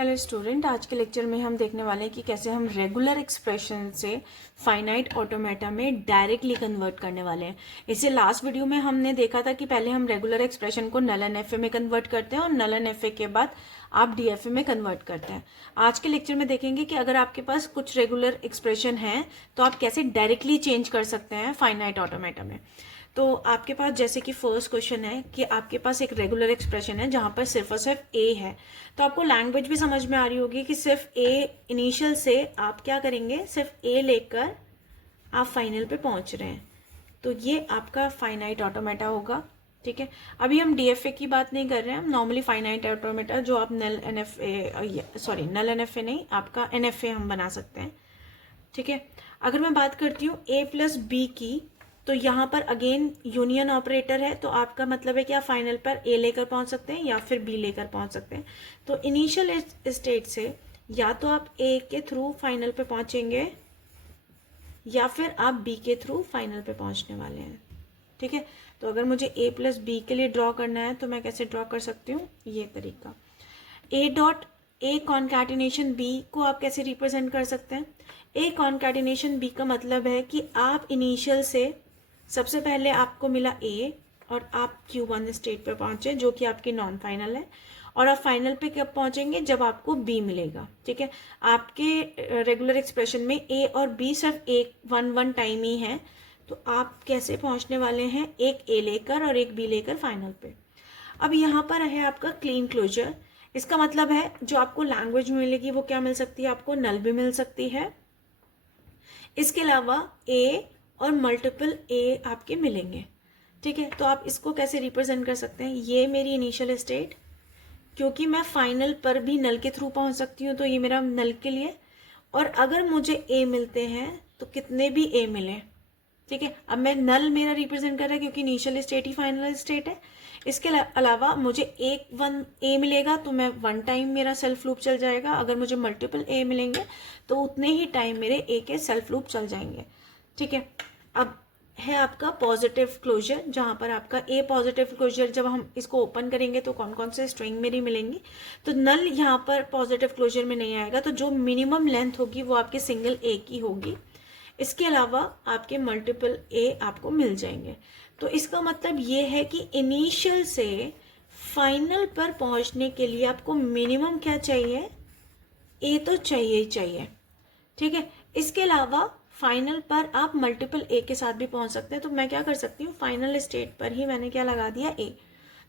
Hello student, आज के lecture में हम देखने वाले हैं कि कैसे हम रेगुलर एक्सप्रेशन से फाइनाइट ऑटोमेटा में डायरेक्टली कन्वर्ट करने वाले हैं। इससे लास्ट वीडियो में हमने देखा था कि पहले हम रेगुलर एक्सप्रेशन को नल एंड एफ ए में कन्वर्ट करते हैं और नल एंड एफ ए के बाद आप डी एफ ए में कन्वर्ट करते हैं। आज के लेक्चर में देखेंगे कि अगर आपके पास कुछ रेगुलर एक्सप्रेशन है तो आप कैसे डायरेक्टली चेंज कर सकते हैं फाइनाइट ऑटोमेटा में। तो आपके पास जैसे कि फर्स्ट क्वेश्चन है कि आपके पास एक रेगुलर एक्सप्रेशन है जहां पर सिर्फ और सिर्फ ए है, तो आपको लैंग्वेज भी समझ में आ रही होगी कि सिर्फ ए इनिशियल से आप क्या करेंगे, सिर्फ ए लेकर आप फाइनल पे पहुंच रहे हैं, तो ये आपका फाइनाइट ऑटोमेटा होगा। ठीक है, अभी हम डीएफए की बात नहीं कर रहे हैं, हम नॉर्मली फाइनाइट ऑटोमेटा जो आप नल एन एफ ए नहीं, आपका एन एफ ए हम बना सकते हैं। ठीक है, अगर मैं बात करती हूँ ए प्लस बी की, तो यहाँ पर अगेन यूनियन ऑपरेटर है, तो आपका मतलब है कि आप फाइनल पर ए लेकर पहुंच सकते हैं या फिर बी लेकर पहुंच सकते हैं। तो इनिशियल स्टेट से या तो आप ए के थ्रू फाइनल पे पहुंचेंगे या फिर आप बी के थ्रू फाइनल पे पहुंचने वाले हैं। ठीक है, तो अगर मुझे ए प्लस बी के लिए ड्रॉ करना है तो मैं कैसे ड्रॉ कर सकती हूँ, ये तरीका। A dot A concatenation B को आप कैसे रिप्रेजेंट कर सकते हैं? ए कॉन्कैटिनेशन बी का मतलब है कि आप इनिशियल से सबसे पहले आपको मिला ए और आप Q1 स्टेट पर पहुंचे जो कि आपकी नॉन फाइनल है, और आप फाइनल पे कब पहुंचेंगे, जब आपको बी मिलेगा। ठीक है, आपके रेगुलर एक्सप्रेशन में ए और बी सिर्फ एक वन टाइम ही है, तो आप कैसे पहुंचने वाले हैं, एक ए लेकर और एक बी लेकर फाइनल पे। अब यहाँ पर है आपका क्लीन क्लोजर। इसका मतलब है जो आपको लैंग्वेज में मिलेगी वो क्या मिल सकती है, आपको नल भी मिल सकती है, इसके अलावा ए और मल्टीपल ए आपके मिलेंगे। ठीक है, तो आप इसको कैसे रिप्रेजेंट कर सकते हैं, ये मेरी इनिशियल स्टेट, क्योंकि मैं फाइनल पर भी नल के थ्रू पहुंच सकती हूँ तो ये मेरा नल के लिए, और अगर मुझे ए मिलते हैं तो कितने भी ए मिले। ठीक है, अब मैं नल मेरा रिप्रेजेंट कर रहा है क्योंकि इनिशियल स्टेट ही फाइनल स्टेट है। इसके अलावा मुझे एक वन ए मिलेगा तो मैं वन टाइम मेरा सेल्फ लूप चल जाएगा, अगर मुझे मल्टीपल ए मिलेंगे तो उतने ही टाइम मेरे ए के सेल्फ लूप चल जाएंगे। ठीक है, अब है आपका पॉजिटिव क्लोजर, जहां पर आपका ए पॉजिटिव क्लोजर, जब हम इसको ओपन करेंगे तो कौन कौन से स्ट्रिंग मेरी मिलेंगी, तो नल यहाँ पर पॉजिटिव क्लोजर में नहीं आएगा, तो जो मिनिमम लेंथ होगी वो आपके सिंगल ए की होगी। इसके अलावा आपके मल्टीपल ए आपको मिल जाएंगे। तो इसका मतलब ये है कि इनिशियल से फाइनल पर पहुंचने के लिए आपको मिनिमम क्या चाहिए, ए तो चाहिए ही चाहिए। ठीक है, इसके अलावा फाइनल पर आप मल्टीपल ए के साथ भी पहुंच सकते हैं, तो मैं क्या कर सकती हूँ, फाइनल स्टेट पर ही मैंने क्या लगा दिया, ए।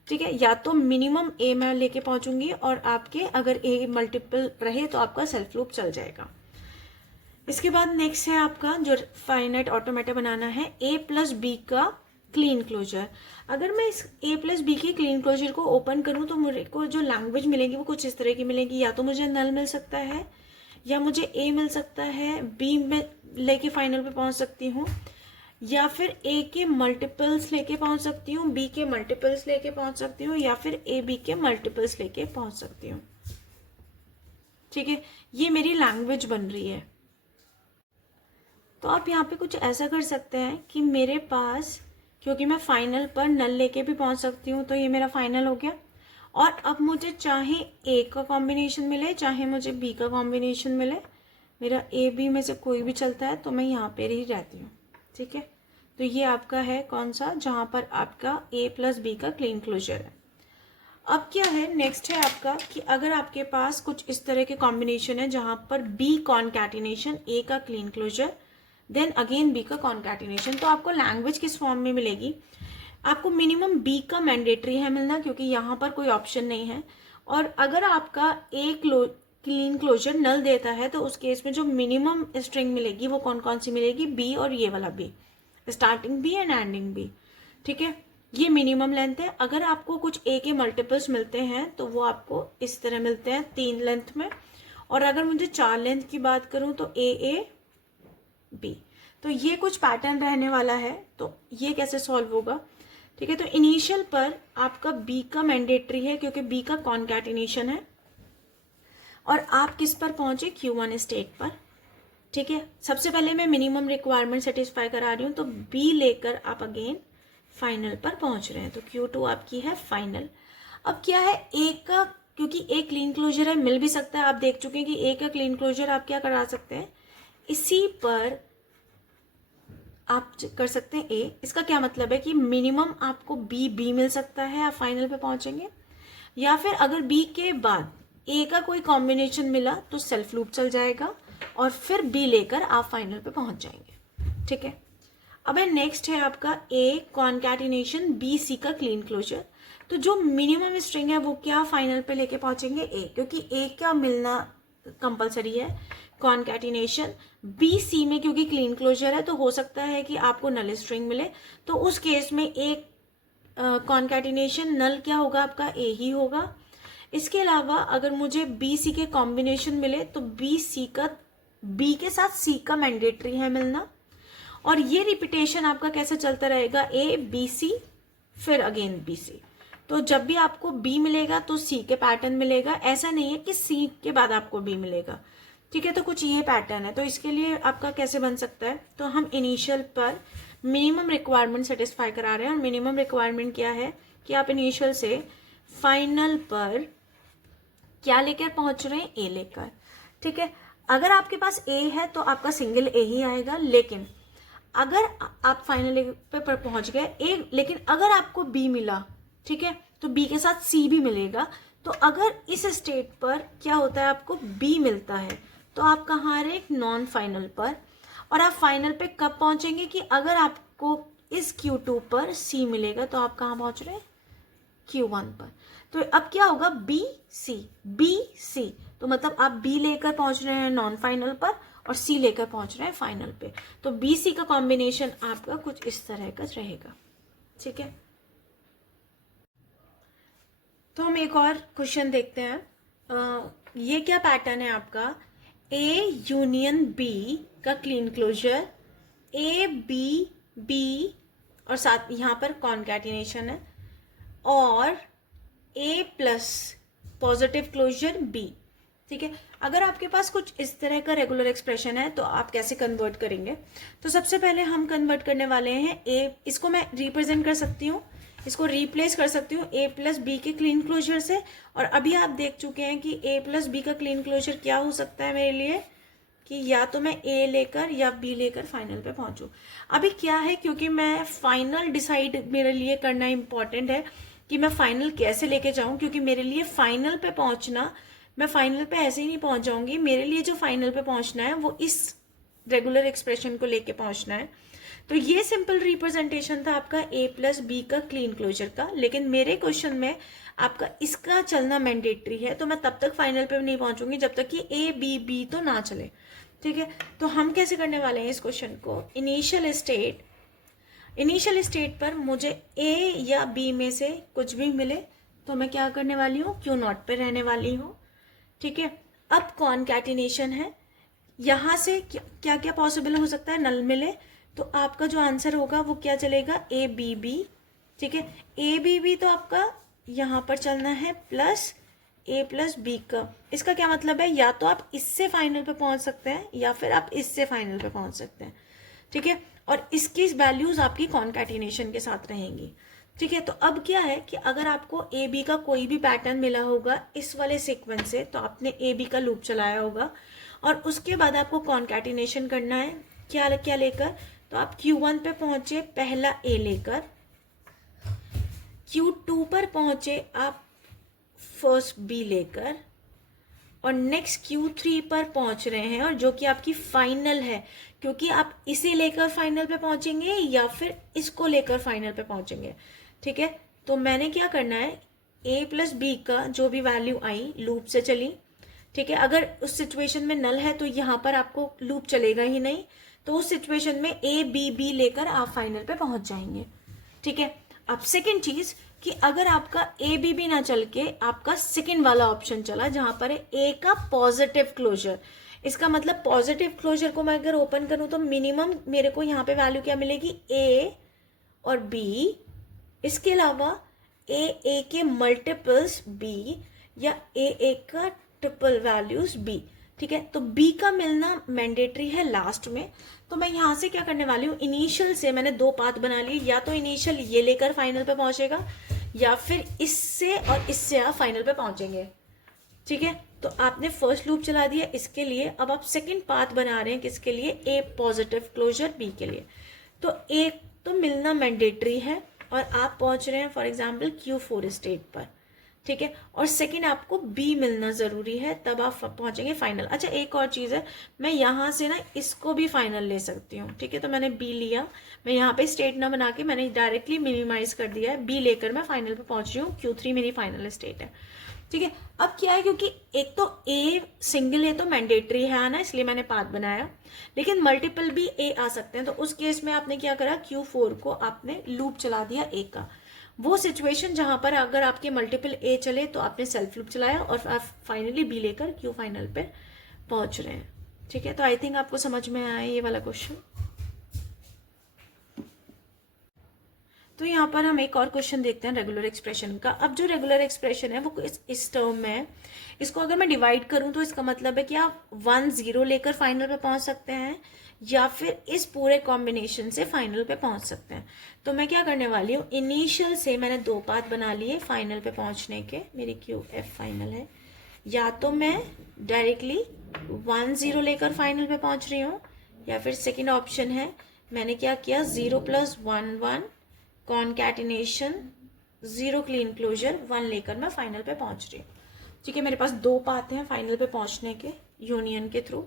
ठीक है, या तो मिनिमम ए मैं लेके पहुंचूंगी और आपके अगर ए मल्टीपल रहे तो आपका सेल्फ लूप चल जाएगा। इसके बाद नेक्स्ट है आपका जो फाइनाइट ऑटोमेटा बनाना है, ए प्लस बी का क्लीन क्लोजर। अगर मैं इस ए प्लस बी की क्लीन क्लोजर को ओपन करूं तो मुझे को जो लैंग्वेज मिलेगी वो कुछ इस तरह की मिलेगी, या तो मुझे नल मिल सकता है या मुझे ए मिल सकता है, बी में लेके फाइनल पे पहुंच सकती हूँ, या फिर ए के मल्टीपल्स लेके पहुंच सकती हूँ, बी के मल्टीपल्स लेके पहुंच सकती हूँ, या फिर ए बी के मल्टीपल्स लेके पहुंच सकती हूँ। ठीक है, ये मेरी लैंग्वेज बन रही है। तो आप यहाँ पे कुछ ऐसा कर सकते हैं कि मेरे पास, क्योंकि मैं फाइनल पर नल लेके भी पहुंच सकती हूँ, तो ये मेरा फाइनल हो गया, और अब मुझे चाहे ए का कॉम्बिनेशन मिले चाहे मुझे बी का कॉम्बिनेशन मिले, मेरा ए बी में से कोई भी चलता है तो मैं यहाँ पे ही रहती हूँ। ठीक है, तो ये आपका है कौन सा, जहाँ पर आपका ए प्लस बी का क्लीन क्लोजर है। अब क्या है, नेक्स्ट है आपका कि अगर आपके पास कुछ इस तरह के कॉम्बिनेशन है जहाँ पर बी कॉन्कैटिनेशन ए का clean closure, then again B का कॉन्कैटिनेशन, तो आपको लैंग्वेज किस फॉर्म में मिलेगी, आपको मिनिमम बी का मैंडेटरी है मिलना, क्योंकि यहाँ पर कोई ऑप्शन नहीं है, और अगर आपका ए क्लीन क्लोजर नल देता है तो उस केस में जो मिनिमम स्ट्रिंग मिलेगी वो कौन कौन सी मिलेगी, बी और ये वाला B, starting B and ending B. ठीक है, ये मिनिमम लेंथ है। अगर आपको कुछ ए के मल्टीपल्स मिलते हैं तो वो आपको इस तरह मिलते हैं 3 लेंथ में, और अगर मुझे 4 लेंथ की बात करूं तो ए बी, तो ये कुछ पैटर्न रहने वाला है। तो ये कैसे सॉल्व होगा, ठीक है, तो इनिशियल पर आपका बी का मैंडेटरी है क्योंकि बी का कॉन्कैटिनेशन है, और आप किस पर पहुंचे, Q1 स्टेट पर। ठीक है, सबसे पहले मैं मिनिमम रिक्वायरमेंट सेटिस्फाई करा रही हूँ, तो बी लेकर आप अगेन फाइनल पर पहुंच रहे हैं, तो Q2 आपकी है फाइनल। अब क्या है, ए का क्योंकि ए क्लीन क्लोजर है, मिल भी सकता है। आप देख चुके हैं कि ए का क्लीन क्लोजर आप क्या करा सकते हैं, इसी पर आप कर सकते हैं ए। इसका क्या मतलब है कि मिनिमम आपको बी मिल सकता है, आप फाइनल पे पहुंचेंगे। या फिर अगर बी के बाद ए का कोई कॉम्बिनेशन मिला तो सेल्फ लूप चल जाएगा और फिर बी लेकर आप फाइनल पे पहुंच जाएंगे। ठीक है, अब नेक्स्ट है आपका ए कॉन्कैटिनेशन बी सी का क्लीन क्लोजर। तो जो मिनिमम स्ट्रिंग है वो क्या फाइनल पे लेके पहुंचेंगे ए, क्योंकि ए का मिलना कंपलसरी है। कॉन्कैटिनेशन बी सी में क्योंकि क्लीन क्लोजर है तो हो सकता है कि आपको नल स्ट्रिंग मिले, तो उस केस में एक कॉन्कैटिनेशन नल क्या होगा आपका, ए ही होगा। इसके अलावा अगर मुझे बी सी के कॉम्बिनेशन मिले तो बी के साथ सी का मैंडेटरी है मिलना, और ये रिपीटेशन आपका कैसे चलता रहेगा, ए बी सी फिर अगेन बी सी। तो जब भी आपको बी मिलेगा तो सी के पैटर्न मिलेगा, ऐसा नहीं है कि सी के बाद आपको बी मिलेगा। ठीक है, तो कुछ ये पैटर्न है। तो इसके लिए आपका कैसे बन सकता है, तो हम इनिशियल पर मिनिमम रिक्वायरमेंट सेटिस्फाई करा रहे हैं, और मिनिमम रिक्वायरमेंट क्या है कि आप इनिशियल से फाइनल पर क्या लेकर पहुंच रहे हैं, ए लेकर। ठीक है, अगर आपके पास ए है तो आपका सिंगल ए ही आएगा, लेकिन अगर आप फाइनल पे पर पहुंच गए ए, लेकिन अगर आपको बी मिला, ठीक है, तो बी के साथ सी भी मिलेगा। तो अगर इस स्टेट पर क्या होता है, आपको बी मिलता है तो आप कहाँ आ रहे हैं, नॉन फाइनल पर। और आप फाइनल पे कब पहुंचेंगे कि अगर आपको इस Q2 पर C मिलेगा तो आप कहाँ पहुंच रहे हैं, Q1 पर। तो अब क्या होगा, बी सी, तो मतलब आप B लेकर पहुंच रहे हैं नॉन फाइनल पर और C लेकर पहुंच रहे हैं फाइनल पे। तो बी सी का कॉम्बिनेशन आपका कुछ इस तरह का रहेगा। ठीक है, तो हम एक और क्वेश्चन देखते हैं। ये क्या पैटर्न है आपका, ए यूनियन बी का क्लीन क्लोजर, ए बी और साथ यहाँ पर कॉन्कैटिनेशन है, और ए प्लस पॉजिटिव क्लोजर बी। ठीक है, अगर आपके पास कुछ इस तरह का रेगुलर एक्सप्रेशन है तो आप कैसे कन्वर्ट करेंगे। तो सबसे पहले हम कन्वर्ट करने वाले हैं ए, इसको मैं रिप्रेजेंट कर सकती हूँ, इसको रिप्लेस कर सकती हूँ ए प्लस बी के क्लीन क्लोजर से। और अभी आप देख चुके हैं कि ए प्लस बी का क्लीन क्लोजर क्या हो सकता है मेरे लिए, कि या तो मैं ए लेकर या बी लेकर फाइनल पे पहुंचूं। अभी क्या है, क्योंकि मैं फाइनल डिसाइड मेरे लिए करना इंपॉर्टेंट है कि मैं फाइनल कैसे लेके जाऊं, क्योंकि मेरे लिए फाइनल पे पहुंचना, मैं फाइनल पे ऐसे ही नहीं पहुंच जाऊंगी, मेरे लिए जो फाइनल पे पहुंचना है वो इस रेगुलर एक्सप्रेशन को लेके पहुंचना है। तो ये सिंपल रिप्रेजेंटेशन था आपका ए प्लस बी का क्लीन क्लोजर का, लेकिन मेरे क्वेश्चन में आपका इसका चलना मैंडेटरी है, तो मैं तब तक फाइनल पे नहीं पहुंचूंगी जब तक कि ए बी तो ना चले। ठीक है, तो हम कैसे करने वाले हैं इस क्वेश्चन को, इनिशियल स्टेट पर मुझे ए या बी में से कुछ भी मिले तो मैं क्या करने वाली हूँ, Q0 पे रहने वाली हूँ। ठीक है, अब कॉन्कैटिनेशन है, यहाँ से क्या क्या पॉसिबल हो सकता है, नल मिले तो आपका जो आंसर होगा वो क्या चलेगा, ए बी। ठीक है, ए बी तो आपका यहाँ पर चलना है प्लस ए प्लस बी का। इसका क्या मतलब है, या तो आप इससे फाइनल पे पहुंच सकते हैं या फिर आप इससे फाइनल पे पहुंच सकते हैं। ठीक है, और इसकी वैल्यूज आपकी कॉन्कैटिनेशन के साथ रहेंगी। ठीक है, तो अब क्या है कि अगर आपको ए बी का कोई भी पैटर्न मिला होगा इस वाले सीक्वेंस से, तो आपने ए बी का लूप चलाया होगा और उसके बाद आपको कॉन्कैटिनेशन करना है क्या लेकर, तो आप Q1 पे पहुंचे पहला ए लेकर, Q2 पर पहुंचे आप फर्स्ट बी लेकर, और नेक्स्ट Q3 पर पहुंच रहे हैं, और जो कि आपकी फाइनल है, क्योंकि आप इसे लेकर फाइनल पे पहुंचेंगे या फिर इसको लेकर फाइनल पे पहुंचेंगे। ठीक है, तो मैंने क्या करना है, ए प्लस बी का जो भी वैल्यू आई लूप से चली। ठीक है, अगर उस सिचुएशन में नल है तो यहाँ पर आपको लूप चलेगा ही नहीं, तो उस सिचुएशन में ए बी लेकर आप फाइनल पे पहुंच जाएंगे। ठीक है, अब सेकेंड चीज कि अगर आपका ए बी ना चल के आपका सेकेंड वाला ऑप्शन चला जहां पर है ए का पॉजिटिव क्लोजर, इसका मतलब पॉजिटिव क्लोजर को मैं अगर ओपन करूं तो मिनिमम मेरे को यहाँ पे वैल्यू क्या मिलेगी, ए और बी, इसके अलावा ए के मल्टीपल्स बी या ए का ट्रिपल वैल्यूज बी। ठीक है, तो बी का मिलना मैंडेटरी है लास्ट में। तो मैं यहाँ से क्या करने वाली हूँ, इनिशियल से मैंने दो पाथ बना लिए, या तो इनिशियल ये लेकर फाइनल पे पहुंचेगा या फिर इससे और इससे आप फाइनल पे पहुंचेंगे। ठीक है, तो आपने फर्स्ट लूप चला दिया इसके लिए। अब आप सेकंड पाथ बना रहे हैं किसके लिए, ए पॉजिटिव क्लोजर बी के लिए। तो एक तो मिलना मैंडेटरी है और आप पहुंच रहे हैं फॉर एग्जांपल Q4 स्टेट पर, ठीक है, और सेकंड आपको बी मिलना ज़रूरी है, तब आप पहुंचेंगे फाइनल। अच्छा एक और चीज़ है, मैं यहाँ से ना इसको भी फाइनल ले सकती हूँ, ठीक है, तो मैंने बी लिया, मैं यहाँ पे स्टेट ना बना के मैंने डायरेक्टली मिनिमाइज कर दिया है, बी लेकर मैं फाइनल पे पहुंच रही हूँ, Q3 मेरी फाइनल स्टेट है, ठीक है। अब क्या है, क्योंकि एक तो ए सिंगल है तो मैंडेटरी है ना, इसलिए मैंने पाथ बनाया, लेकिन मल्टीपल भी ए आ सकते हैं, तो उस केस में आपने क्या करा, Q4 को आपने लूप चला दिया ए का। वो सिचुएशन जहां पर अगर आपके मल्टीपल ए चले तो आपने सेल्फ लूप चलाया और आप फाइनली बी लेकर Q फाइनल पे पहुंच रहे हैं, ठीक है। तो आई थिंक आपको समझ में आया ये वाला क्वेश्चन। तो यहाँ पर हम एक और क्वेश्चन देखते हैं रेगुलर एक्सप्रेशन का। अब जो रेगुलर एक्सप्रेशन है वो इस टर्म में है, इसको अगर मैं डिवाइड करूँ तो इसका मतलब है कि आप 1 0 लेकर फाइनल पे पहुँच सकते हैं या फिर इस पूरे कॉम्बिनेशन से फाइनल पे पहुँच सकते हैं। तो मैं क्या करने वाली हूँ, इनिशियल से मैंने 2 पाथ बना लिए फाइनल पे पहुँचने के, मेरी QF फाइनल है, या तो मैं डायरेक्टली 1 0 लेकर फाइनल पे पहुँच रही हूँ, या फिर सेकेंड ऑप्शन है मैंने क्या किया, 0 + 1 1 कॉन्कैटिनेशन 0 क्लीन क्लोजर 1 लेकर मैं फाइनल पे पहुंच रही हूँ, ठीक है। मेरे पास 2 पाथ हैं फाइनल पे पहुंचने के यूनियन के थ्रू।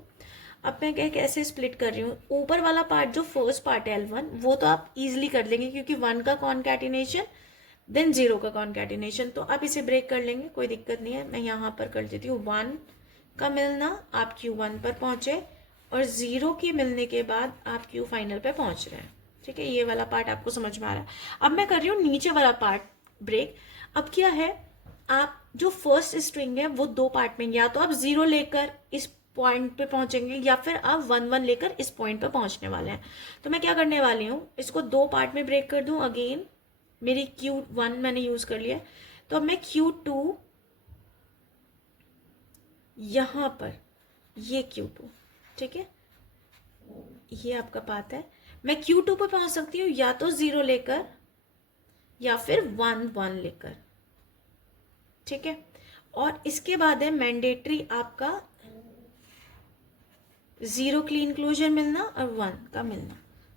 अब मैं क्या कैसे स्प्लिट कर रही हूँ, ऊपर वाला पार्ट जो फर्स्ट पार्ट है L1 वो तो आप इजीली कर लेंगे क्योंकि 1 का कॉन्कैटिनेशन देन 0 का कॉन्कैटिनेशन, तो आप इसे ब्रेक कर लेंगे, कोई दिक्कत नहीं है। मैं यहाँ पर कर देती हूँ 1 का मिलना, आप Q1 पर पहुंचे और 0 के मिलने के बाद आप Q फाइनल पे पहुंच रहे हैं, ठीक है। ये वाला पार्ट आपको समझ में आ रहा है। अब मैं कर रही हूँ नीचे वाला पार्ट ब्रेक। अब क्या है, आप जो फर्स्ट स्ट्रिंग है वो 2 पार्ट में, या तो आप 0 लेकर इस पॉइंट पे पहुंचेंगे या फिर आप 1 1 लेकर इस पॉइंट पे पहुंचने वाले हैं। तो मैं क्या करने वाली हूँ, इसको 2 पार्ट में ब्रेक कर दूं। अगेन मेरी Q1 मैंने यूज कर लिया, तो अब मैं Q2 यहां पर, ये Q2, ठीक है, ये आपका पाथ है। मैं Q2 पर पहुंच सकती हूँ या तो 0 लेकर या फिर 1 1 लेकर, ठीक है। और इसके बाद है मैंडेटरी आपका 0 क्लीन क्लोजर मिलना और 1 का मिलना,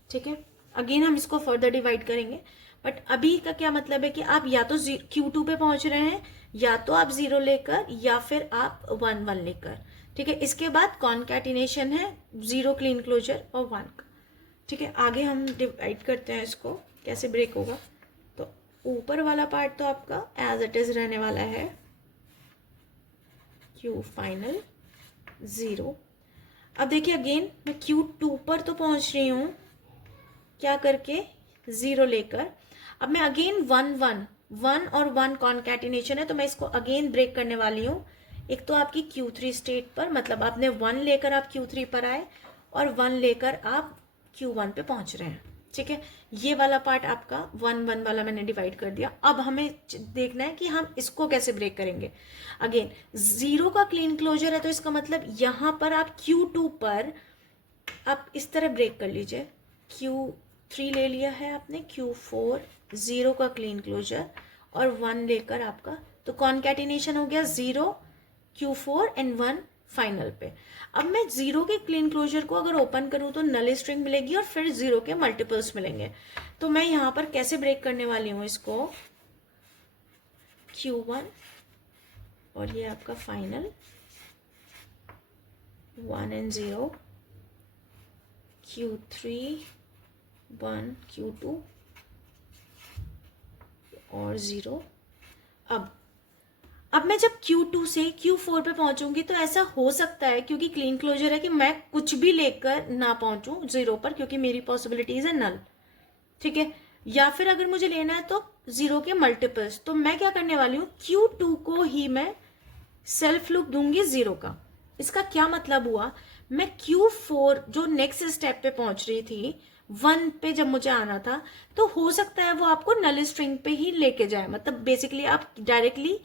ठीक है। अगेन हम इसको फर्दर डिवाइड करेंगे, बट अभी का क्या मतलब है कि आप या तो Q2 पे पहुंच रहे हैं या तो आप 0 लेकर या फिर आप 1 1 लेकर, ठीक है। इसके बाद कॉन्कैटिनेशन है 0 क्लीन क्लोजर और 1 का, ठीक है। आगे हम डिवाइड करते हैं इसको कैसे ब्रेक होगा। तो ऊपर वाला पार्ट तो आपका एज इट इज रहने वाला है, Q फाइनल 0। अब देखिए अगेन मैं Q2 पर तो पहुंच रही हूँ क्या करके, 0 लेकर। अब मैं अगेन 1 और 1 कॉन्कैटिनेशन है, तो मैं इसको अगेन ब्रेक करने वाली हूँ। एक तो आपकी Q3 स्टेट पर, मतलब आपने 1 लेकर आप Q3 पर आए और 1 लेकर आप Q1 पे पहुंच रहे हैं, ठीक है। ये वाला पार्ट आपका 1 1 वाला मैंने डिवाइड कर दिया। अब हमें देखना है कि हम इसको कैसे ब्रेक करेंगे। अगेन 0 का क्लीन क्लोजर है, तो इसका मतलब यहां पर आप Q2 पर आप इस तरह ब्रेक कर लीजिए। Q3 ले लिया है आपने, Q4 0 का क्लीन क्लोजर और 1 लेकर आपका, तो कॉन्कैटिनेशन हो गया 0 Q4 एंड 1 फाइनल पे। अब मैं 0 के क्लीन क्लोजर को अगर ओपन करूं तो नल स्ट्रिंग मिलेगी और फिर 0 के मल्टीपल्स मिलेंगे। तो मैं यहां पर कैसे ब्रेक करने वाली हूं इसको, Q1 और ये आपका फाइनल 1 एंड 0, Q3 1 Q2 और 0। अब मैं जब Q2 से Q4 पे पहुंचूंगी तो ऐसा हो सकता है, क्योंकि क्लीन क्लोजर है, कि मैं कुछ भी लेकर ना पहुंचूं 0 पर, क्योंकि मेरी पॉसिबिलिटीज है नल, ठीक है। या फिर अगर मुझे लेना है तो 0 के मल्टीपल्स, तो मैं क्या करने वाली हूँ, Q2 को ही मैं सेल्फ लूप दूंगी 0 का। इसका क्या मतलब हुआ, मैं Q4 जो नेक्स्ट स्टेप पे पहुंच रही थी 1 पे जब मुझे आना था, तो हो सकता है वो आपको नल स्ट्रिंग पे ही लेके जाए, मतलब बेसिकली आप डायरेक्टली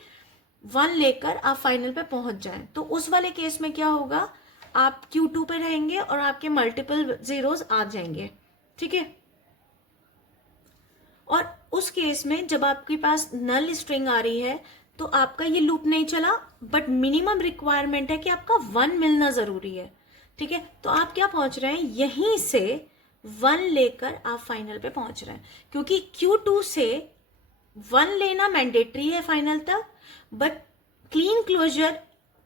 1 लेकर आप फाइनल पे पहुंच जाएं। तो उस वाले केस में क्या होगा, आप Q2 पे रहेंगे और आपके मल्टीपल जीरोस आ जाएंगे, ठीक है। और उस केस में जब आपके पास नल स्ट्रिंग आ रही है तो आपका ये लूप नहीं चला, बट मिनिमम रिक्वायरमेंट है कि आपका 1 मिलना जरूरी है। ठीक है, तो आप क्या पहुंच रहे हैं, यहीं से 1 लेकर आप फाइनल पे पहुंच रहे हैं, क्योंकि Q2 से 1 लेना मैंडेटरी है फाइनल तक, बट क्लीन क्लोजर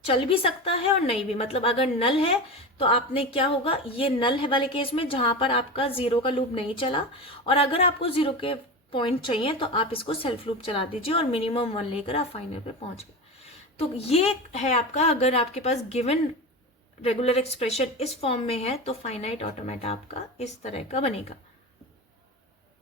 चल भी सकता है और नहीं भी। मतलब अगर नल है तो आपने क्या होगा, ये नल है वाले केस में जहां पर आपका 0 का लूप नहीं चला, और अगर आपको 0 के पॉइंट चाहिए तो आप इसको सेल्फ लूप चला दीजिए और मिनिमम 1 लेकर आप फाइनल पे पहुंच गए। तो ये है आपका, अगर आपके पास गिवन रेगुलर एक्सप्रेशन इस फॉर्म में है तो फाइनाइट ऑटोमेटा आपका इस तरह का बनेगा।